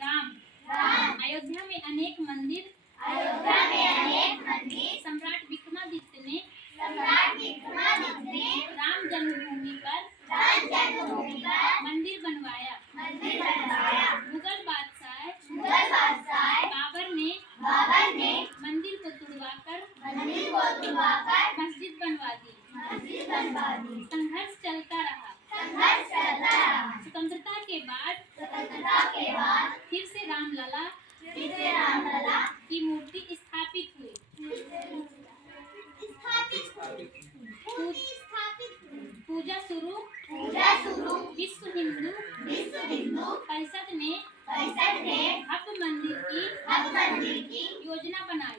राम। अयोध्या में अनेक मंदिर सम्राट विक्रमादित्य ने राम जन्मभूमि पर मंदिर बनवाया। मुगल बादशाह बाबर ने मंदिर को तुड़वाकर मस्जिद बनवा दी। संघर्ष चलता रहा। स्वतंत्रता के बाद फिर से रामलला की मूर्ति स्थापित हुई। पूजा शुरू विश्व हिंदू परिषद ने भव्य मंदिर की योजना बनाई।